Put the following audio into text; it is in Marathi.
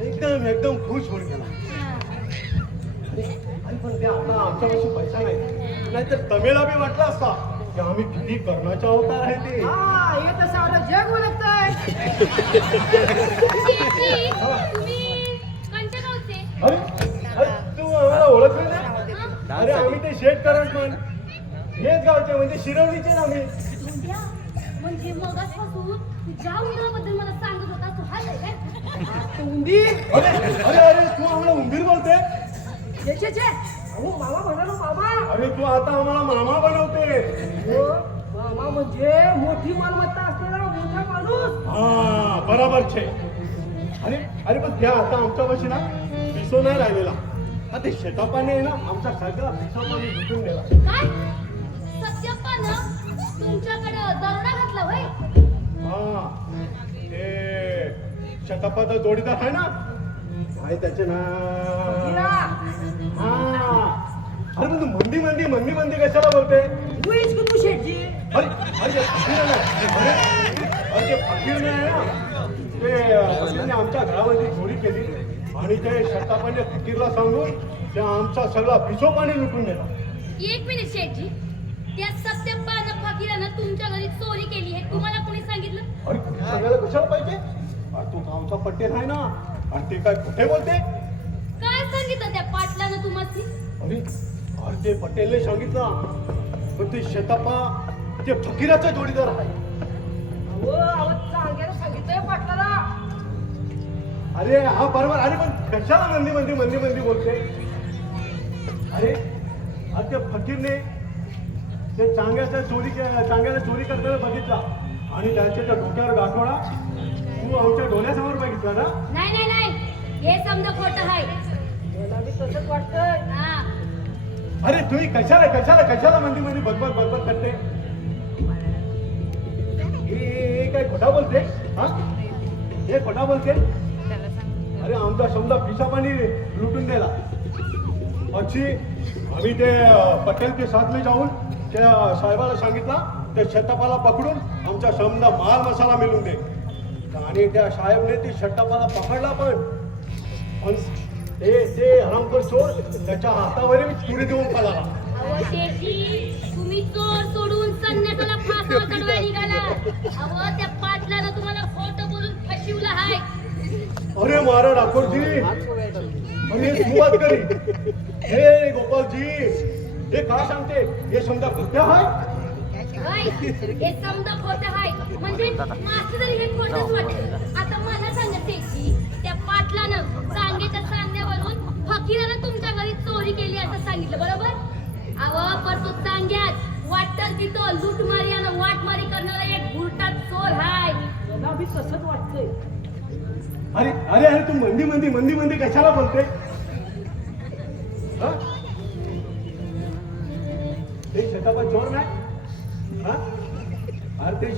एकदम एकदम खुश होऊन गेला. पण ते आमच्यापाशी पैसा नाही. नाहीतर तमिळ आम्ही म्हटलं असता की आम्ही किती कर्णाच्या अवतार आहे ते. अरे अरे तू आम्हाला ओळखलं ना अरे आम्ही ते शेठ करंट पण हेच गावचे म्हणजे शिरवलीचे ना आम्ही. धोंड्या, म्हणजे मगाचपासून तू ज्या उंदराबद्दल मला सांगत होता तो आहे काय? अरे अरे अरे तू आम्हाला उंदीर बोलते? छे छे छे. अहो मामा म्हणालो मामा. अरे तू आता आम्हाला मामा बनवते. हो, मामा म्हणजे मोठी मालमत्ता असलेला मोठा माणूस. हा बराबर छे. अरे अरे पण त्या आता आमच्या पाशी ना पिसो नाही राहिलेला हा ते शेतापाने आहे ना आमचा सगळा पिसो पाणी गेला काय सत्यप्पानं तुमच्याकडं दरोडा घातला होय हा ते शतापाचा जोडीदार आहे ना काय त्याचे ना हा अरे पण तू मंदी मंदी मंदी मंदी कशाला बोलते तू शेठजी अरे अरे ते फकीर नाही अरे अरे ते फकीर नाही ना ते फकीरने आमच्या घरामध्ये चोरी केली. आणि ते शतापाने फकीरला सांगून ते आमचा सगळा पिसो पाणी लुटून गेला एक मिनिट शेठजी. त्या सत्यप्पानं फकीरानं तुमच्या घरी चोरी केली हे तुम्हाला कोणी सांगितलं? अरे कुठे सांगायला कशाला पाहिजे? अरे तू गावचा पट्टे नाही ना. आणि ते काय कुठे बोलते? काय सांगितलं त्या पाटलानं तुम्हाला अरे अरे ते पटेलने सांगितलं. पण ते शतापा ते फकीराचा जोडीदार आहे. अहो अहो चांगल्यानं सांगितलंय पाटलाला. अरे हा बरोबर. अरे पण कशाला मंदी मंदी मंदी मंदी बोलते अरे आज त्या फकीरने ते चांग्याच्या चोरी के- चांग्याला चोरी करताना बघितला. आणि त्याच्या त्या डोक्यावर गाठोडा तू आमच्या डोळ्यासमोर बघितला ना? नाही नाही नाही. हे समजा खोटं आहे. हा. अरे तुम्ही कशाला कशाला कशाला मंदी मंदी बदबद बदबद करते? हे काय खोटा बोलते? हा? हे खोटा बोलते? अरे आमचा समजा पिसा पाणी लुटून दिला अच्छी आम्ही ते पटेल ते साथ में जाऊन त्या साहेबाला सांगितला त्या शतापाला पकडून आमचा समजा माल मसाला मिळून दे. आणि त्या साहेबने ते शतापाला पकडला पण. पण ते ते हरामखोर चोर त्याच्या हातावर तुरी देऊन पळाला. तुम्ही चोर सोडून संन्यासाला फासा मारा ठाकूरजी सुरुवात करी हे गोपालजी हे काय सांगते हे समजा कुठे आहे होय, हे समजा खोटं हाय म्हणजे माझं तरी हे खोटंच वाटतं आता मला सांगा शेठी त्या पाटलानं सांगेच्या सांगण्यावरून फकीरानं तुमच्या घरी चोरी केली असं सांगितलं बरोबर? अहो पण तो सांग्यात. वाटतं तिथं लूटमारी आणि वाटमारी करणारा एक बुरटा चोर हाय. मला बी तसंच वाटतंय. अरे अरे अरे तू मंदी मंदी मंदी मंदी कशाला बोलते हा? ते शेतापा चोर नाही? अरे ते